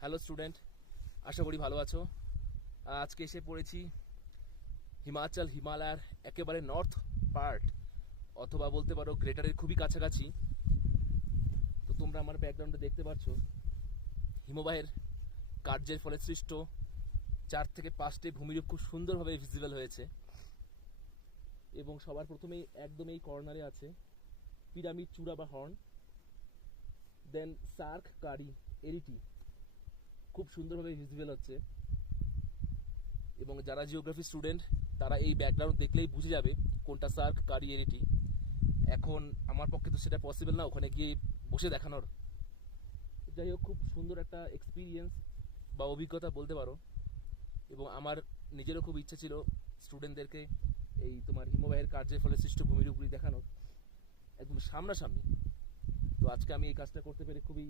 Hello student, আশা করি ভালো আছো। আজকে এসে পড়েছি হিমালয়ের একেবারে নর্থ পার্ট, অথবা বলতে পারো গ্রেটারের খুবই কাছাকাছি। তো তোমরা আমার ব্যাকগ্রাউন্ডে দেখতে পাচ্ছ হিমবাহের কার্যের ফলে সৃষ্ট 4 থেকে 5টি ভূমিরূপ খুব সুন্দরভাবে ভিজিবল হয়েছে। এবং সবার প্রথমেই একদম এই কর্নারে আছে পিরামিড চূড়া বা হর্ন, দেন সার্ক কারি এরিটি খুব সুন্দরভাবে ভিজিবল হচ্ছে। এবং যারা জিওগ্রাফি স্টুডেন্ট তারা এই ব্যাকগ্রাউন্ড দেখলেই বুঝে যাবে কোনটা সার্ক কারি এরিটি। এখন আমার পক্ষে তো সেটা পসিবল না ওখানে গিয়ে বসে দেখানোর। যাই হোক, খুব সুন্দর একটা এক্সপিরিয়েন্স বা অভিজ্ঞতা বলতে পারো। এবং আমার নিজেরও খুব ইচ্ছা ছিল স্টুডেন্টদেরকে এই তোমার হিমবাহের কার্যের ফলে সৃষ্ট ভূমিরূপগুলি দেখানোর একদম সামনাসামনি। তো আজকে আমি এই কাজটা করতে পেরে খুবই